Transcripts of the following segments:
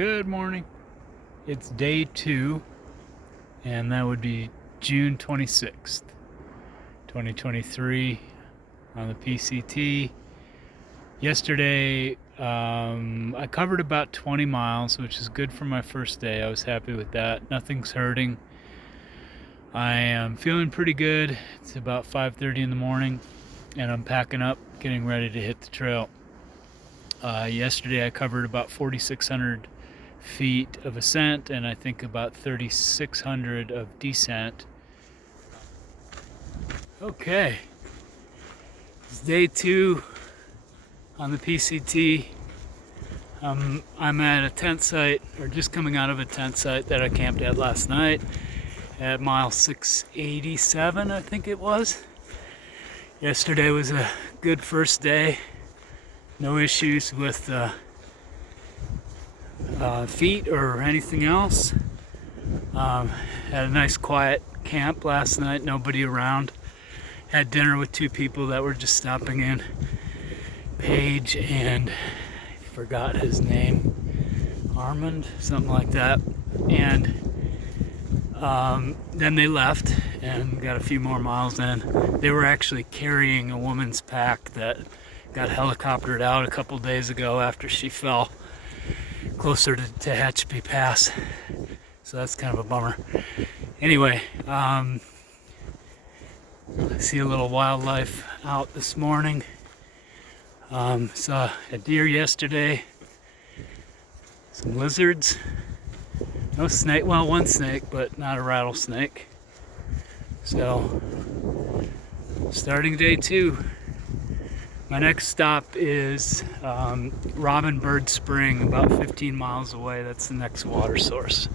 Good morning. It's day 2, and that would be June 26th, 2023 on the PCT. Yesterday, I covered about 20 miles, which is good for my first day. I was happy with that. Nothing's hurting. I am feeling pretty good. It's about 5:30 in the morning, and I'm packing up, getting ready to hit the trail. Yesterday I covered about 4,600 feet of ascent and I think about 3,600 of descent. Okay, it's day 2 on the PCT. I'm at a tent site, or just coming out of a tent site that I camped at last night at mile 687, I think it was. Yesterday was a good first day. No issues with feet or anything else. Had a nice quiet camp last night, nobody around. Had dinner with 2 people that were just stopping in. Paige and I forgot his name, Armand, something like that. And then they left and got a few more miles in. They were actually carrying a woman's pack that got helicoptered out a couple days ago after she fell closer to Tehachapi Pass. So that's kind of a bummer. Anyway, I see a little wildlife out this morning. Saw a deer yesterday, some lizards, no snake, well, one snake, but not a rattlesnake. So, starting day 2. My next stop is Robin Bird Spring, about 15 miles away. That's the next water source.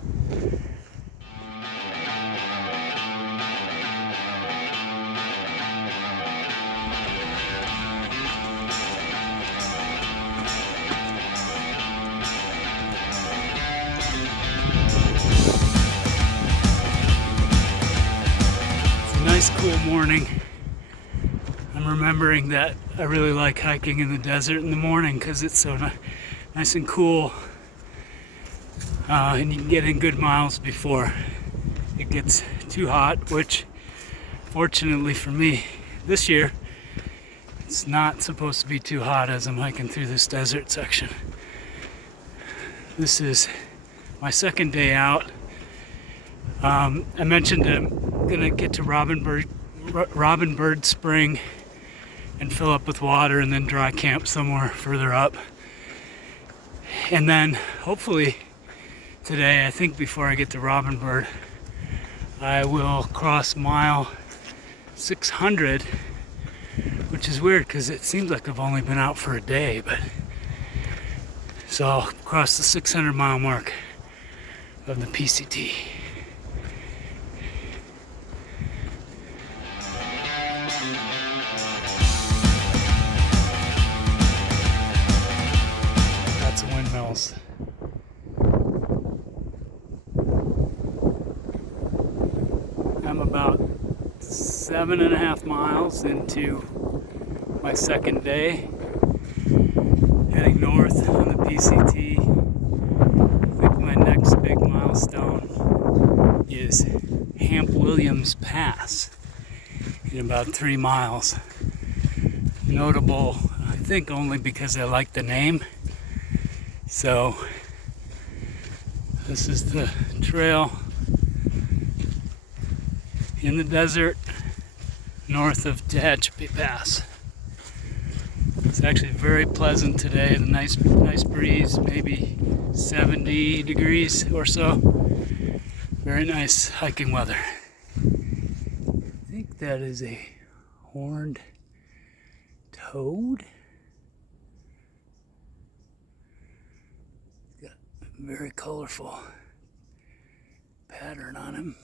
It's a nice, cool morning. I'm remembering that I really like hiking in the desert in the morning because it's so nice and cool, and you can get in good miles before it gets too hot, which fortunately for me this year it's not supposed to be too hot as I'm hiking through this desert section. This is my second day out. I mentioned I'm gonna get to Robin Bird Spring and fill up with water and then dry camp somewhere further up. And then hopefully today, I think before I get to Robin Bird, I will cross mile 600, which is weird because it seems like I've only been out for a day, but so I'll cross the 600 mile mark of the PCT. Windmills. I'm about 7.5 miles into my second day, heading north on the PCT. I think my next big milestone is Hamp Williams Pass in about 3 miles. Notable, I think, only because I like the name. So this is the trail in the desert north of Tehachapi Pass. It's actually very pleasant today. The nice breeze, maybe 70 degrees or so. Very nice hiking weather. I think that is a horned toad. Very colorful pattern on him.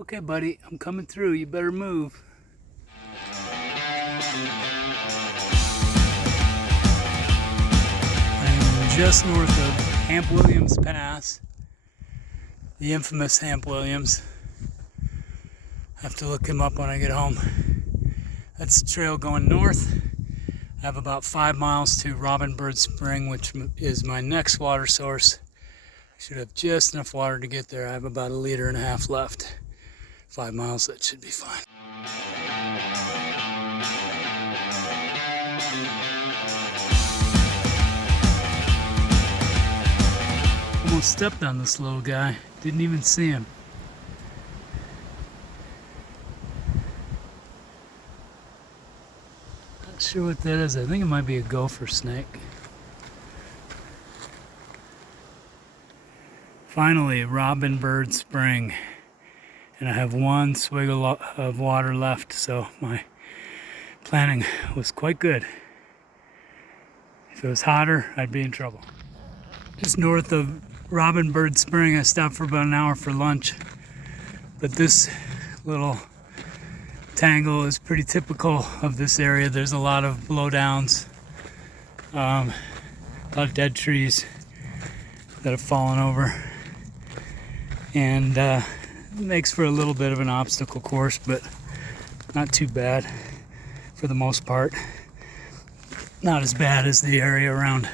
Okay, buddy, I'm coming through. You better move. I'm just north of Hamp Williams Pass, the infamous Hamp Williams. I have to look him up when I get home. That's the trail going north. I have about 5 miles to Robin Bird Spring, which is my next water source. I should have just enough water to get there. I have about 1.5 liters left. 5 miles, that should be fine. Almost stepped on this little guy. Didn't even see him. Not sure what that is. I think it might be a gopher snake. Finally, Robin Bird Spring. And I have 1 swig of water left, so my planning was quite good. If it was hotter, I'd be in trouble. Just north of Robin Bird Spring, I stopped for about an hour for lunch. But this little tangle is pretty typical of this area. There's a lot of blowdowns, a lot of dead trees that have fallen over. And it makes for a little bit of an obstacle course, but not too bad for the most part. Not as bad as the area around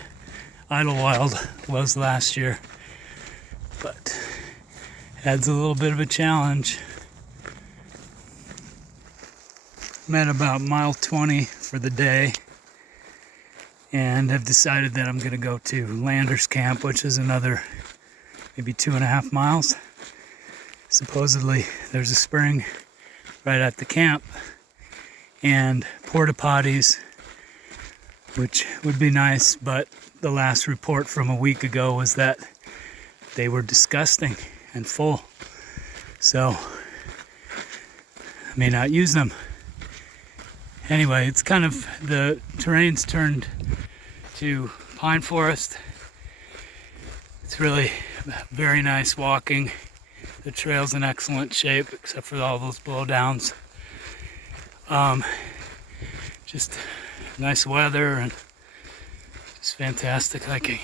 Idlewild was last year, but adds a little bit of a challenge. I'm at about mile 20 for the day, and I've decided that I'm going to go to Landers Camp, which is another maybe 2.5 miles. Supposedly there's a spring right at the camp and porta potties, which would be nice, but the last report from a week ago was that they were disgusting and full, so I may not use them. Anyway, it's kind of, the terrain's turned to pine forest. It's really very nice walking. The trail's in excellent shape, except for all those blowdowns. Just nice weather and just fantastic hiking.